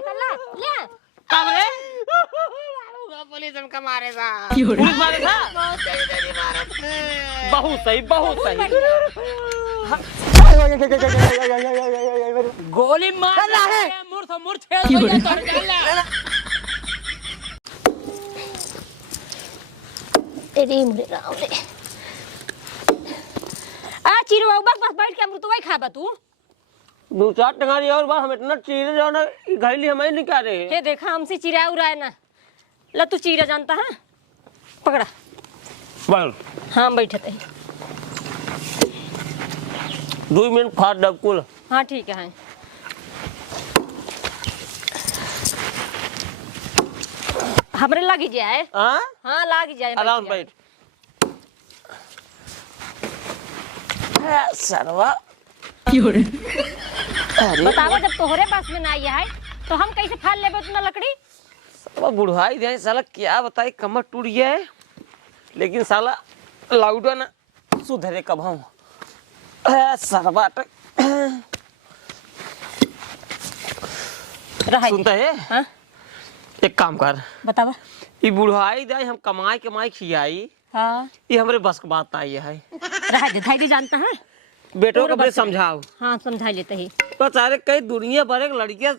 निकल ले कब रे पुलिस हमका मारेगा। पुलिस मारे था बहुत सही गोली मार है मुड़ छेद हो जाता है। अरे मुरे राम रे आ चिरवा बस बैठ के अमृतवाई खाबा तू। दो चार टंगारी और बात हम इतना चीरे जो ना घायली हमें नहीं कर रहे। हे देखा हमसे चिरा उराए ना ला तू चिरा जानता है पकड़ा बोल हाँ बैठते 2 मिनट फाड़ दब कुल। हाँ ठीक है हमरे लगी जाए। हाँ लगी जाए आराम बैठ सरवा बतावा जब तोहरे पास में ना आया है तो हम कैसे फाड़ लेबे उतना लकड़ी। साला बुढ़ाई दे साला क्या बताई कमर टूट गया है लेकिन साला लाउडा ना सुधरे कब हम सरवा सुनता है। हाँ? एक काम कर बतावा ये बुढ़ाई दे हम कमाई खियाई। हाँ ये हमरे बस की बात आई है। रहा दे जानता है बेटों को भी समझाओ। हाँ समझा लेते ही तो सारे कई दुनिया भर के लड़कियां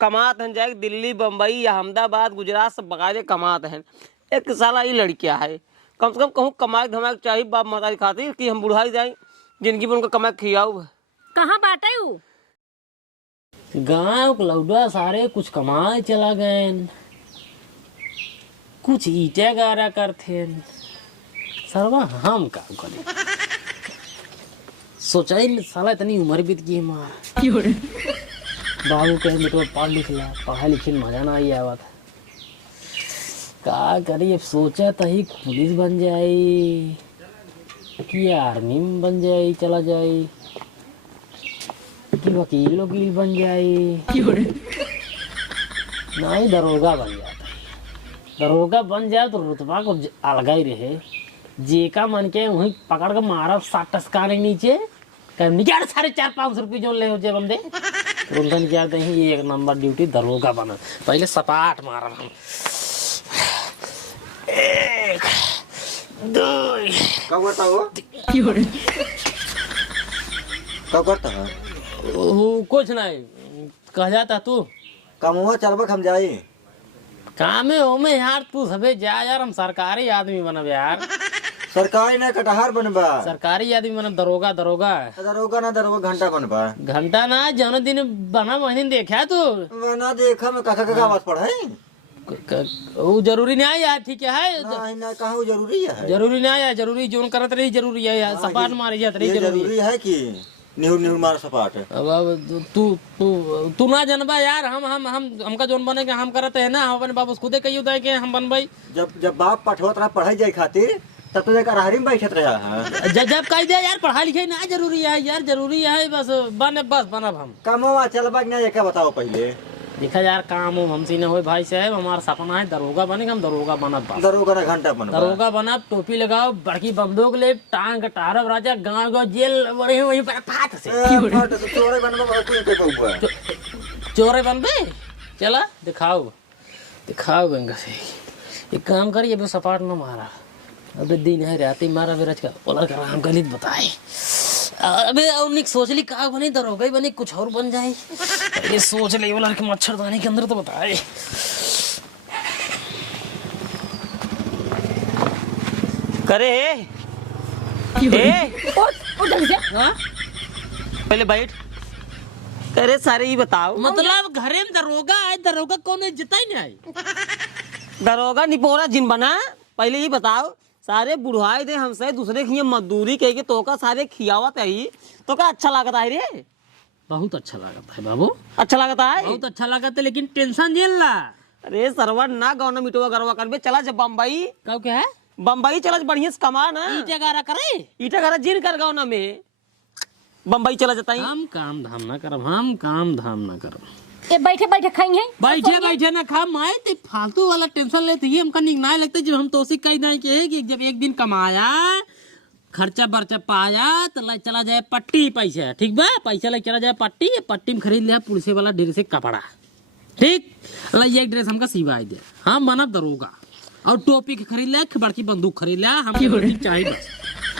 कमात हैं जाए दिल्ली बम्बई अहमदाबाद गुजरात सब बगारे कमात हैं। एक साला ये लड़कियां है कम से कम कहूँ कमाई धमाई चाहिए बाप माता खातिर कि हम बुढ़ाई जाए जिंदगी में उनको कमाई खियाऊ। कहाँ बाटे हूँ गाँव के लौड़ा सारे कुछ कमाए चला गए कुछ ईटे गारा करते सरवा हम का करे सोचाई साला इतनी उम्र बीत गई हमार बाबू कहे बेटो पढ़ लिख ला पढ़ा लिखे मजा ना आई आवत का करी अब सोचा तो ही पुलिस बन जाए कि आर्मी में बन जाए चला जाए कि वकील बन जाए नहीं दरोगा बन जाता दरोगा बन जाए तो रुतबा को अलगा ही रहे जेका मन के वहीं पकड़ के मारा 60 टसकाने नीचे निकाल 450-500 रुपये जो ले हो जाए बंदे तुरंत क्या दही ये 1 नंबर ड्यूटी दरोगा बना पहले सपाट मारा हम 1 2 कब करता हो कब करता है कुछ नहीं कह जाता तू कमुआ चलबक हम जाई काम है ओमे यार तू सबे जा यार हम सरकारी आदमी बनब यार सरकारी ना कटहर बनबा सरकारी आदमी बनब दरोगा दरोगा ना दरोगा घंटा बनबा घंटा ना जौन दिन बना वही देखा तू वना देखा मैं काका आवाज पढ़ाई वो जरूरी नहीं है यार ठीक है ना कहा जरूरी है जरूरी नहीं है जरूरी जोन करत रही जरूरी है यार सपाट मारी जात रही जरूरी है कि निहुर मार सपाट अब तू ना जनबा यार हमका जोन बने के हम करते है ना हम अपने बाबू खुदे कहियो दे के हम बनबई जब बाप पठवत रहा पढ़ाई जाए खातिर तब तो जाकर हरी में बैठत रहा है जब कह दे यार पढ़ा लिखाई ना जरूरी है यार जरूरी है बस बनब हम कमवा चलबा ना ये बताओ पहले देखा यार काम हमसे न हो भाई साहब हमारा सपना है दरोगा बने हम दरोगा बनब दरोगा ना घंटा बनब दरोगा बनब टोपी लगाओ बड़की बंदूक ले टांग टारब राजा गाँव गाँव जेल वही वही फाट से चोरे बनबा चोरे बनबे चला दिखाओ गंगा से एक काम करिए अभी सपाट न मारा अबे दिन है रात मारा बेरज का ओलर कर हम गलित बताए अबे उन्हें सोच ली कहा बने दरोगा ही बने कुछ और बन जाए ये सोच ले ओलर के मच्छरदानी के अंदर तो बताए करे हाँ पहले बैठ करे सारे ही बताओ मतलब घरे में दरोगा है दरोगा कौन है जिता ही नहीं आई दरोगा निपोरा जिन बना पहले ही बताओ सारे बुढ़ाई दे हमसे दूसरे की मजदूरी कह के तो का सारे खियावत है तो का अच्छा लगता है रे बहुत अच्छा लगता है बाबू अच्छा लगता है बहुत अच्छा लगता है लेकिन टेंशन झेल ला अरे सरवर ना गाँव ना मिटवा गरवा कर चला जब बम्बई कब क्या है बम्बई चला बढ़िया से कमा ना ईटा गारा करे ईटा गारा जिन कर गाँव ना में बम्बई चला जाता है हम काम धाम ना करब ये बैठे बैठे खाएंगे बैठे ना खा माए ते फालतू वाला टेंशन लेते ही हमका निकना लगता जब हम तोसी कही नहीं कि जब एक दिन कमाया खर्चा बर्चा पाया तो ले चला जाए पट्टी पैसा ठीक बा पैसा ले चला जाए पट्टी में खरीद लिया पुलिस वाला ढेर से कपड़ा ठीक ला ये ड्रेस हमका सिवाई दे, हम बनब दरोगा और टोपी के खरीद ले, बड़की बंदूक खरीद ले, हम चाहिए बस।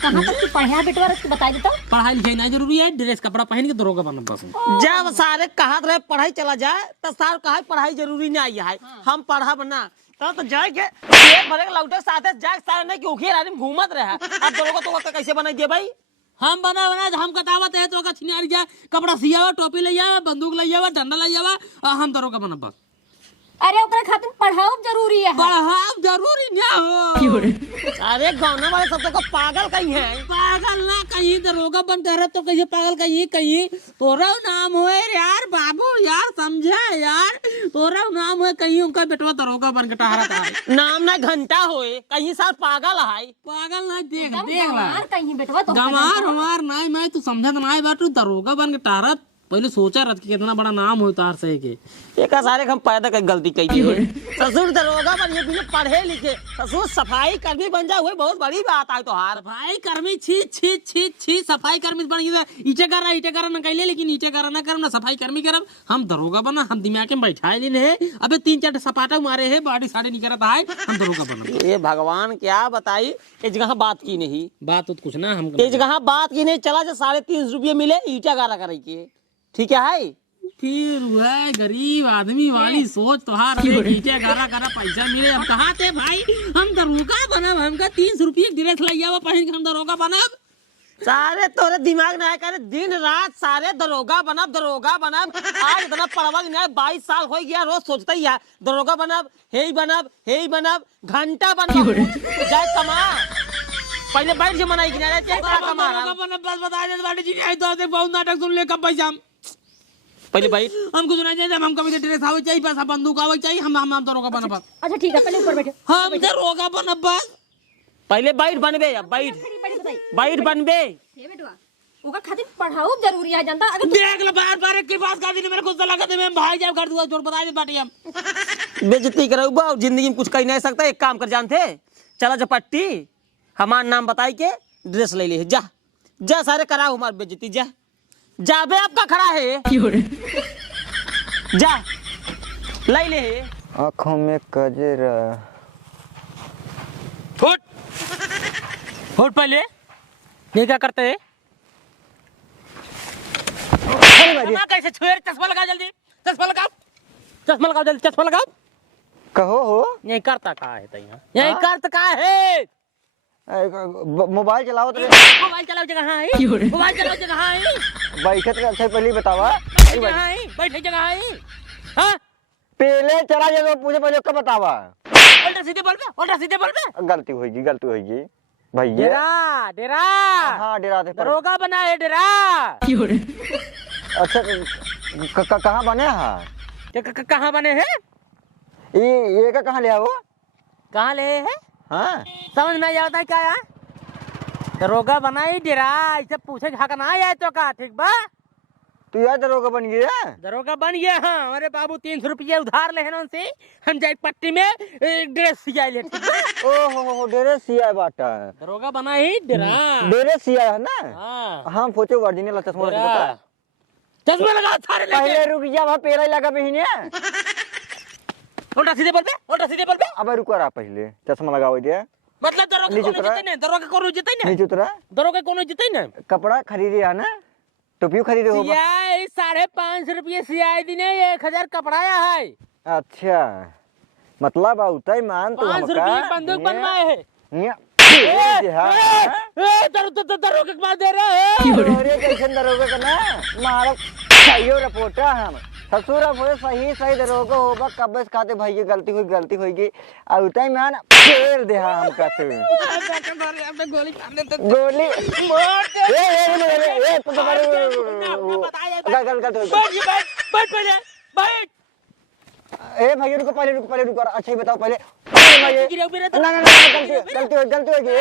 कहाँ तक तू पढ़ा बेटवा रख बता देता। पढ़ाई लिखाई नहीं जरूरी है, ड्रेस कपड़ा पहन के दरोगा बनब बस। जब सारे कहत रहे पढ़ाई चला जाए तो सार कहा पढ़ाई जरूरी नहीं है, हम पढ़ा बना तो जाए के पेट भरे के लौटे साथे जाए सारे नहीं कि उखिए रानी में घूमत रहे। अब दरोगा तो कैसे बनाई दे भाई? हम बना हम कतावत है तो छिनियार जा, कपड़ा सियावा, टोपी ले जावा, बंदूक ले जावा, डंडा ले जावा, हम दरोगा बनब बस। अरे ओकरा खातिर पढ़ाओ जरूरी है। पढ़ाओ जरूरी ना हो। अरे गाँव वाले सब तो पागल कहीं है। पागल ना कहीं दरोगा बन कर तो कहीं पागल कहीं तोरा नाम हो यार बाबू यार, समझे यार, तोरा नाम है कहीं उनका बेटवा दरोगा बन के टहरता है। नाम ना घंटा होए कहीं साल पागल है। पागल ना देख ला कहीं बेटवा तो गमार हमार नहीं, मैं तू समझत नहीं बाटू, दरोगा बन के टहरत पहले सोचा रथ कितना बड़ा नाम हो तार से के एक सारे हम पैदा कर गलती कही दी। ससुर दरोगा बन ये बिना पढ़े लिखे, ससुर सफाई कर्मी बन जा हुए बहुत बड़ी बात है। तो हार सफाई कर्मी छी छी छी छी, सफाई कर्मी बन गया। ईटे करा ना कहले, लेकिन ईटे करा ना करम ना सफाई कर्मी करम, हम दरोगा बना, हम दिमाग में बैठाए लेने है। अबे 3-4 सपाटा मारे है, बॉडी साड़े नहीं करता है, हम दरोगा बना। ये भगवान क्या बताई, इस जगह बात की नहीं, बात तो कुछ ना हम इस जगह बात की नहीं। चला जो 350 रुपये मिले ईटा गारा करे के, ठीक है। फिर वह गरीब आदमी वाली सोच तोहार, ईटे गारा करा पैसा मिले, हम कहा थे भाई हम दरोगा बनब, हमका 300 रुपये ड्रेस ले जावा पहन के हम दरोगा बनब। सारे तोरे दिमाग ना करे, दिन रात सारे दरोगा बनब दरोगा बनब। आज इतना पढ़वा नहीं, 22 साल हो गया, रोज सोचता ही है दरोगा बनब, हे बनब, घंटा बनब, जाए कमा। पहले बैठ के मनाई किनारे कमा बस बता दे बाटी जी आई तो बहुत नाटक सुन ले, कब पैसा पहले बैठ। हमको सुना चाहिए, हम कभी ड्रेस आवे चाहिए, पैसा बंदूक आवे चाहिए, हम दरोगा बनब। अच्छा ठीक है, पहले ऊपर बैठे। हम दरोगा बनब बस। पहले बैठ बनबे, अब बैठ बनबे। ये बेटवा ओकरा खातिर पढ़ाओ जरूरी है, जानता। अगर देख ले बार-बार एक की बात कर दी, मेरे को लगा मैं भाई जाए घर दुआ जोड़ बता दे बाटी हम बेइज्जती कराऊ बा, जिंदगी में कुछ कह नहीं सकता। एक काम कर जानते, चला जा पट्टी हमार नाम बताई के ड्रेस ले ले, जा जा सारे कराओ हमार बेइज्जती, जा जाबे आपका खड़ा है, जा ले ले। आँखों में कजरा, फुट पहले ये क्या करते है? कैसे छुए? चश्मा लगा जल्दी, चश्मा लगाओ जल्दी, चश्मा लगाओ। कहो हो यही करता कहा है यही करता कहा है? मोबाइल चलाओ तो मोबाइल चलाओ जगह है, मोबाइल चलाओ जगह है, बैठे तो अच्छा पहले बतावा, बैठे जगह है। हाँ पहले चला जाए पूछे पहले कब बतावा। उल्टा सीधे बोल पे। गलती होगी भैया। डेरा हाँ डेरा थे दरोगा बना है, डेरा। अच्छा कहाँ बने हैं? कहाँ बने हैं? ये का कहाँ ले आओ? कहाँ ले है? हाँ समझ नहीं आता है क्या यार? दरोगा बना ही डेरा, इसे पूछे हक ना आया तो का, ठीक बा? तू यार दरोगा बन गया? दरोगा बन गया। हाँ अरे बाबू 300 रुपये उधार ले हैं उनसे, हम जाए पट्टी में ड्रेस सिया ले। ओहो ड्रेस सिया बाटा, दरोगा बना ही डेरा, ड्रेस सिया है ना। हाँ हम सोचे ओरिजिनल चश्मा लगा सारे पहले रुक जा, वहाँ पेड़ा लगा बहिने। उल्टा सीधे बोल पे। अब रुको रहा, पहले चश्मा लगाओ दिया। मतलब दरोगा कोनो जीते नहीं, नीचे उतरा, दरोगा कोनो जीते नहीं। कपड़ा खरीदे है ना, टोपी खरीदे हो? सियाई 550 रुपये सियाई दिने, 1000 कपड़ा है। अच्छा मतलब उतई मान तो 500 रुपये बंदूक बनवाए है। दरोगा के पास दे रहे हैं। कैसे दरोगा का ना मारो सही रिपोर्टा हम ससुर बोले सही दरोगा होगा, कब खाते भाई गलती होगी और उतई मान फेर दे हम कहते गोली ए भाई रुको पहले रुको। अच्छा ही बताओ पहले ना गलती होगी।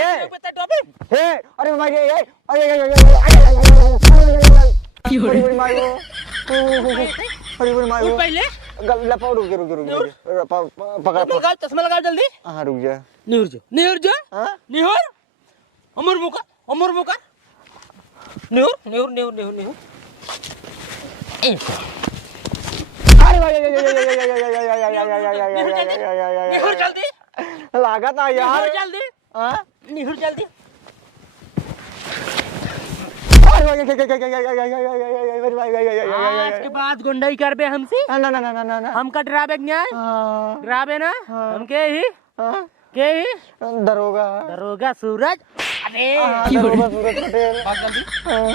अरे भाई पहले पकड़ चश्मा लगा जल्दी। हाँ रुक जा, निहुर अमर मुका निहुर। अरे निहुर जल्दी, लागत ना यार निहुर जल्दी, हाँ? निहुर जल्दी। आज के बाद गुंडाई करबे हमसे, ना ना ना ना ना ना हमका डराबे न्याय, हाँ, डराबे ना, हाँ। हम के ही दरोगा दरोगा सूरज। अरे दरोगा सूरज पटेल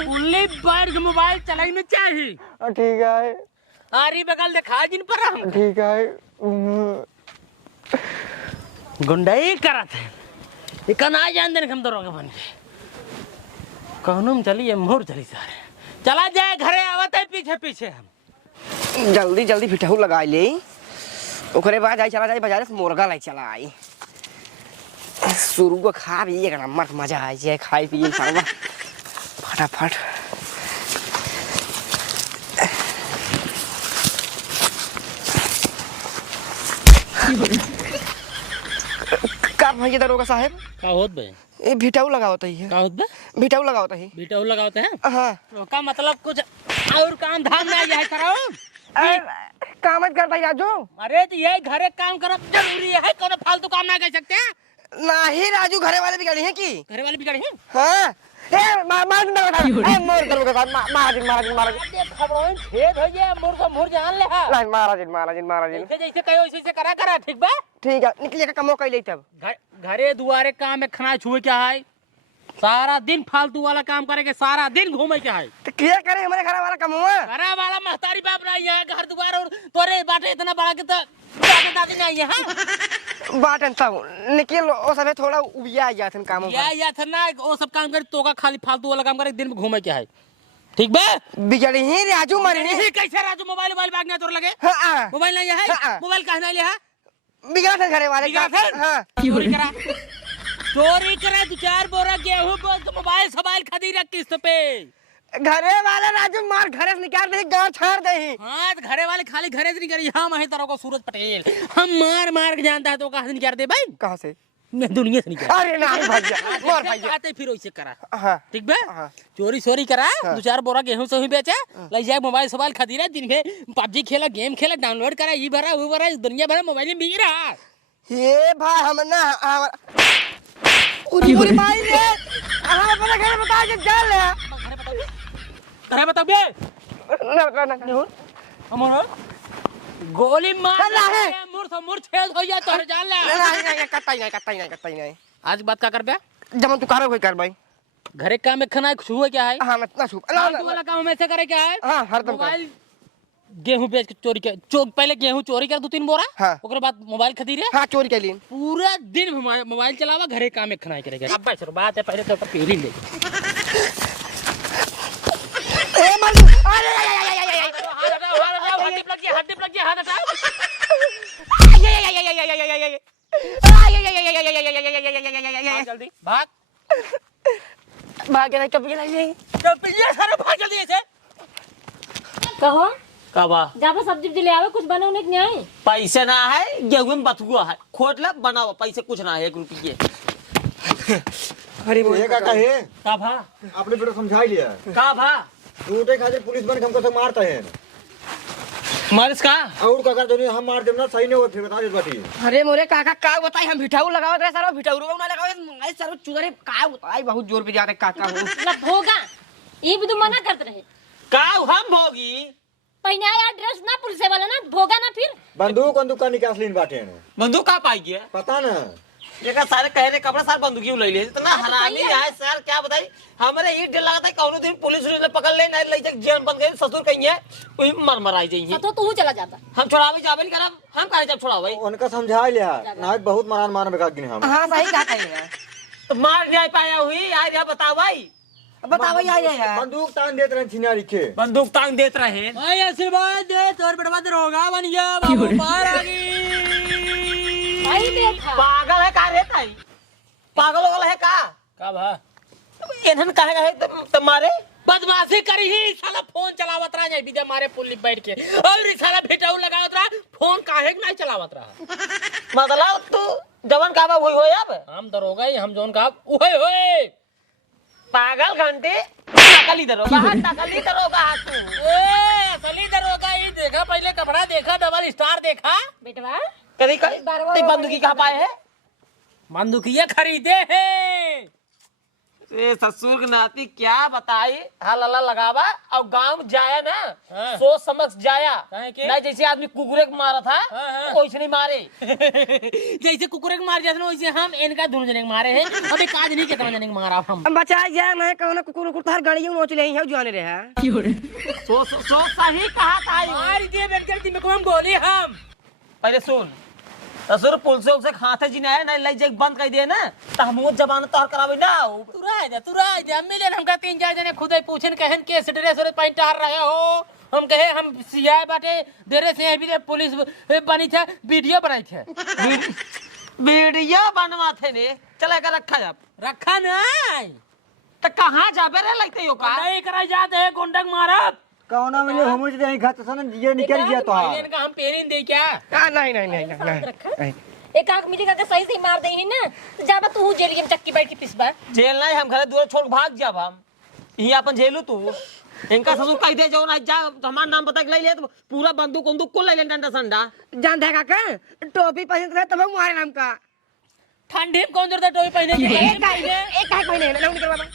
पुलिस वर्ग मोबाइल चलाई में चाहिए, ठीक है आरी बगल दिखा जिन पर हम ठीक है गुंडाई करत है। इकन आ जान देन हम दरोगा बन के कहनो में चलिए मोर चली सारे चला जाए घरे आवत है पीछे पीछे हम। जल्दी जल्दी फिटहू लगा ले ओकरे बाद आई चला जाए बाजार से मुर्गा लाई चला आई शुरू को खा भी एक नंबर मजा आई जाए खाई पिए सारा फटाफट का भैया दरोगा साहब का होत बे, ये भिटाऊ लगावत है का होत बे, भिटाऊ लगावत है बीटा लगाते हैं हाँ तो का मतलब कुछ और काम धाम ना जाए करो। काम करता है राजू अरे तो ये घरे काम करब जरूरी है, कोनो फालतू काम ना कर सकते हैं। नहीं राजू घरे वाले बिगाड़ी है की घरे वाले बिगड़े हैं। हाँ ए मार दे बेटा ए मोर दरोगा साहब मार खबरों छेद हो गया मोर को मोर जान ले हा। नहीं महाराज जैसे जैसे कहो वैसे करा करा ठीक बा। ठीक है निकलिए का कमो कैले तब घरे दुआरे काम में खाना छुए क्या है, सारा दिन फालतू वाला काम करे के सारा दिन घूमे क्या है। तो क्या करे हमारे घर वाला कमवा घरा वाला महतारी बाप ना यहाँ घर दुआर और तोरे बाटे इतना बड़ा के तो दादा दादी नहीं है। हाँ? बाटन तब निकल ओ सब थोड़ा उबिया जाथन काम या था ना वो सब काम करे तो का खाली फालतू वाला काम करे दिन में घूमे क्या है। ठीक बा बिगड़ी ही राजू मरे नहीं कैसे राजू मोबाइल भागने तोर लगे हां मोबाइल नहीं है हाँ। मोबाइल कहना लिया बिगड़ा थे घरे वाले हां चोरी करा 2-4 बोरा गेहूं तो मोबाइल सबाइल खदी रख किस्त पे। घरे वाले राजू मार घरे से निकाल दे गांव छोड़ दे हाँ तो घरे वाले खाली घरे से नहीं करी हम है तरह को सूरज पटेल हम मार मार के जानता है तो कहाँ से नहीं कर दे भाई कहां से मैं दुनिया से नहीं कर अरे नहीं भैया मार भैया आते फिर वैसे करा हां ठीक बे हाँ। चोरी सोरी करा 2-4 बोरा गेहूं से ही बेचा ले जाए मोबाइल सबाइल खदी रहा दिन में पबजी खेला गेम खेला डाउनलोड करा ये भरा वो भरा दुनिया भरा मोबाइल में बिक रहा। ये भाई हम ना उरी भाई रे हम अपने घर बता के चल अरे बताओ बे ना हमरो गोली मार चल रहा है। मुर छेद हो जा तोरे जान ले। नहीं कतई नहीं आज बात का कर बे जब तू करे कोई कर भाई घरे काम में खाना छुए क्या है हां मैं ना छुप फालतू वाला काम में से करे क्या है। हां हरदम कर मोबाइल गेहूं बेच के चोरी कर पहले गेहूं चोरी कर 2-3 बोरा हाँ। ओकरे बाद मोबाइल खरीद रे हां चोरी के लिए पूरा दिन मोबाइल चलावा घरे काम में खनाई करेगा। अब बस बात है पहले तो पीली ले ए मर अरे हड्डी लग गया हाथ हटा जल्दी भाग भागे नहीं कभी नहीं ये सारे भाग जल्दी ऐसे कहो कबा जाबे सब्जी ले आवे कुछ बने उन्हें नहीं पैसे ना है गेहूं में बथुआ है खोट ला बनाओ पैसे कुछ ना है 1 रुपये। अरे ये का कहे का भा आपने बेटा समझा लिया का भा टूटे खातिर पुलिस बन के हमको सब मारता है मारिस का और का कर दो हम मार देम ना सही नहीं हो फिर बता दे बाटी अरे मोरे काका का बताई हम भिठाऊ लगावत रहे सारा भिठाऊ ना लगावे सारा चुदरे का बताई बहुत जोर पे जाते काका हो मतलब होगा ये भी तो मना करते रहे का हम भोगी पहनाया ड्रेस ना पुलिस वाला ना भोगा ना फिर बंदूक का निकास लीन बाटे बंदूक का पाई गया पता ना ये का सारे कहने कपड़ा सारे बंदूक क्यों ले ले इतना हरामी है सर क्या बताई हमारे ये डर लगता है कौनो दिन पुलिस ने पकड़ ले नहीं ले जाके जेल बंद कर ससुर कहीं है कोई मर आई जाइए तो तू चला जाता हम छोड़ावे जावे नहीं करब हम काहे जब छोड़ावे उनका समझा लिया ना बहुत मार बेकार गिन हम हां सही कहा है तो मार नहीं पाया हुई यार या बताओ भाई बताओ यार बंदूक तान देत रहे छिना लिखे बंदूक टांग देत रहे भाई आशीर्वाद दे तोर बेटा दरोगा बन गया बाबू बाहर आ गई भाई देखा पागल है का रहता है पागल होगल है का भा एनहन कहे है तुम्हारे बदमाशी करी ही साला फोन चलावत रहा बीजा मारे पुलिस बैठ के और साला भिटाऊ लगावत रहा फोन काहे नहीं चलावत रहा मतलब तू जवन का बा वही हो अब हम दरोगा ही हम जोन का ओए होए पागल घंटे नकली दरोगा तू ए असली दरोगा ही देखा पहले कपड़ा देखा, डबल स्टार देखा। बेटवा कभी बंदूकी कहाँ पाए है? बंदूकिया खरीदे है। ए ससुर के नाती क्या बताई, हल्ला लगावा और गांव में जाया ना, हाँ। सोच समझ जाया। काहे के? नहीं जैसे आदमी कुकुरे को मारा था, हाँ, हाँ। वैसे नहीं मारे। जैसे कुकुरे को मार जाते ना, वैसे हम इनका दोनों जने के मारे हैं। अबे काज नहीं कितना जने के मारा हम। हम बचा जाए ना कहना कुकुर कुकुर तार गाड़ी में नोच ले हैं जाने रे है। सोच सही कहा था ये। मार दिए बेनकर ती में को हम बोली हम। पहले सुन ससुर पुलिस से खाते जी नहीं नहीं लग जाए बंद कर दिए ना, तो हम वो जबान तोड़ करावे ना। तू रह जा मिले हमका 3-4 जने खुद ही पूछन कहन के ड्रेस और पहन टार रहे हो। हम कहे हम सियाए बाटे देरे से अभी दे पुलिस बनी थे, वीडियो बनाई थे। वीडियो बनवा थे ने चला कर रखा जा रखा नहीं तो कहाँ जाबे रे लगते हो का? नहीं कराई जाते हैं गुंडक मारब। कौना में हम जे नहीं खाते सन ये निकल गया तो पहले इनका हम पेरिन दे क्या? नहीं एक आंख मिली करके सही से मार दे ही ना, तो जाबा तू जेल में चक्की बैठ के पिसबा। जेल नहीं, हम घरे दूर छोड़ भाग जाब हम। यही अपन जेलू तू इनका ससुर कह दे जो ना जा हमारा नाम बता के ले ले तो पूरा बंदूक बंदूक को ले ले डंडा संडा। जान देगा का टोपी पहन रहे तब मारे नाम का। ठंडी में कौन जरूरत है टोपी पहने की? एक काहे पहने ना निकल बाबा।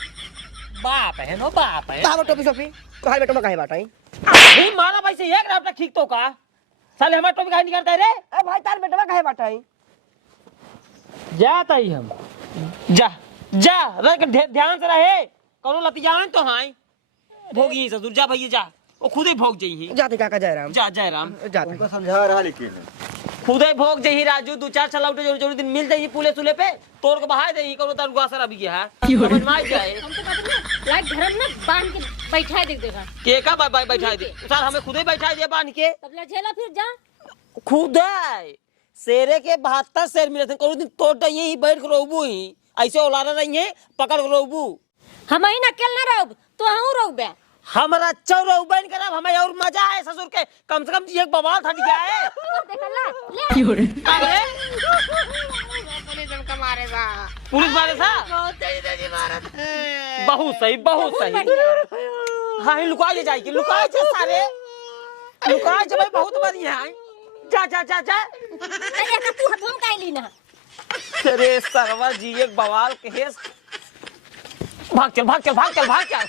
बाप है नो बाप है। तावा टोपी सोपी तो हाल बेटा में काहे बाटाई। नहीं मारा भाई से एक रात ठीक तो का साले हमारा टोपी काहे निकालता है रे? ए भाई तार बेटा में काहे बाटाई। जाता ही हम। जा जा रख ध्यान से रहे करो लतियान तो हाय भोगी ससुर जा भैया जा वो खुद ही भोग जही। जाते काका जय राम जा जय राम जाते। उनको समझा रहा लेकिन खुद ही भोग जही राजू 2-4 चलाउटे जोड़ी दिन मिल जाई पुले सुले पे तोड़ के बहा दे करो तार गुआसर अभी गया है समझ में आ जाए। हम तो कहते ना लाइट घर में बांध के बैठा देख देगा, के का बैठा दे सर हमें खुद ही बैठा दे बांध के तब ले झेला फिर जा। खुद है शेरे के 72 शेर मिले थे करो दिन तोड़ दे यही बैठ के रोबू ही ऐसे औलादा नहीं है पकड़ के रोबू। हम ही ना अकेले ना रहो तो हम रहोबे। हमरा चौरो बन करब हमें और मजा है ससुर के कम से कम एक बवाल हट गया है। देखा ले अरे पुलिस मारे था बहुत सही हाँ लुका ले जाएगी लुका जा सारे लुका जा भाई बहुत बढ़िया है जा जा जा जा अरे तू हथम काहे लीना। अरे सरवा जी एक बवाल के भाग चल